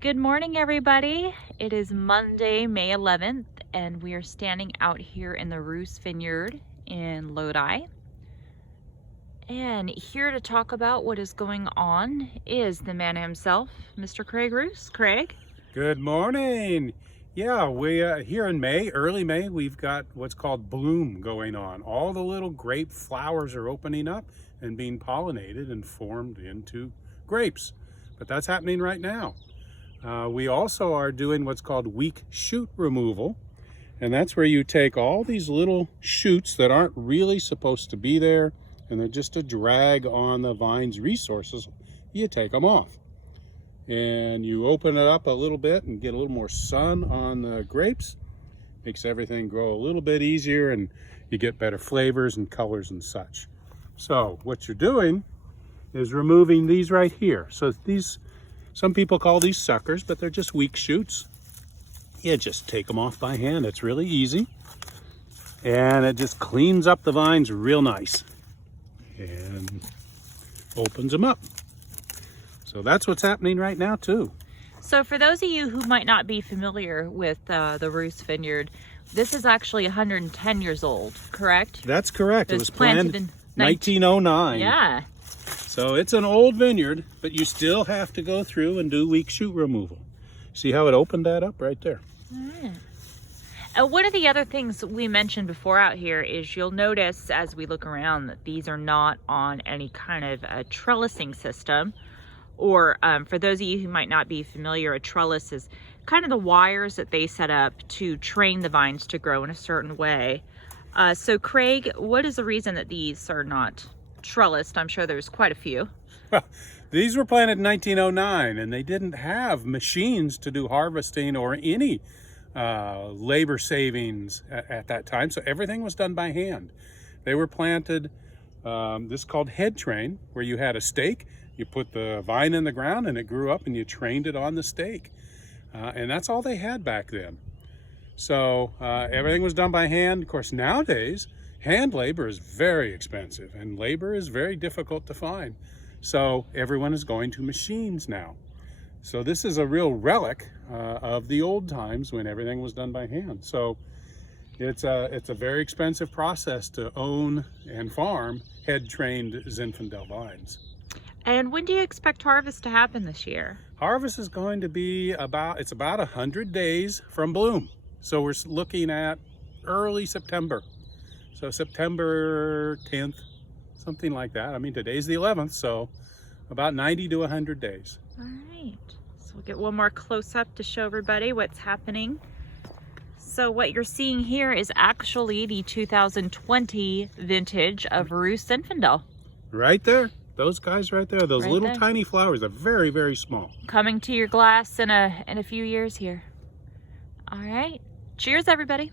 Good morning, everybody. It is Monday, May 11th, and we are standing out here in the Rous Vineyard in Lodi. And here to talk about what is going on is the man himself, Mr. Craig Rous. Craig? Good morning. Yeah, we here in May, early May, we've got what's called bloom going on. All the little grape flowers are opening up and being pollinated and formed into grapes. But that's happening right now. We also are doing what's called weak shoot removal. And that's where you take all these little shoots that aren't really supposed to be there, and they're just a drag on the vine's resources. You take them off. And you open it up a little bit and get a little more sun on the grapes. Makes everything grow a little bit easier, and you get better flavors and colors and such. So what you're doing is removing these right here. So these, some people call these suckers, but they're just weak shoots. You just take them off by hand. It's really easy. And it just cleans up the vines real nice and opens them up. So that's what's happening right now too. So for those of you who might not be familiar with the Rous Vineyard, this is actually 110 years old, correct? That's correct. It was planted in 1909. 1909. Yeah. So it's an old vineyard, but you still have to go through and do weak shoot removal. See how it opened that up right there? One of the other things we mentioned before out here is you'll notice as we look around that these are not on any kind of a trellising system. Or for those of you who might not be familiar, a trellis is kind of the wires that they set up to train the vines to grow in a certain way. So Craig, what is the reason that these are not trellised? I'm sure there's quite a few. Well, these were planted in 1909, and they didn't have machines to do harvesting or any labor savings at that time. So everything was done by hand. They were planted, this is called head train, where you had a stake. You put the vine in the ground and it grew up, and you trained it on the stake. And that's all they had back then. So everything was done by hand. Of course, nowadays, hand labor is very expensive and labor is very difficult to find. So everyone is going to machines now. So this is a real relic of the old times when everything was done by hand. So it's a very expensive process to own and farm head-trained Zinfandel vines. And when do you expect harvest to happen this year? Harvest is going to be about 100 days from bloom. So we're looking at early September. So September 10th, something like that. I mean, today's the 11th, so about 90 to 100 days. All right. So we'll get one more close up to show everybody what's happening. So what you're seeing here is actually the 2020 vintage of Rous Zinfandel. Right there. Those guys right there, those right little there. Tiny flowers are very, very small. Coming to your glass in a few years here. All right. Cheers, everybody.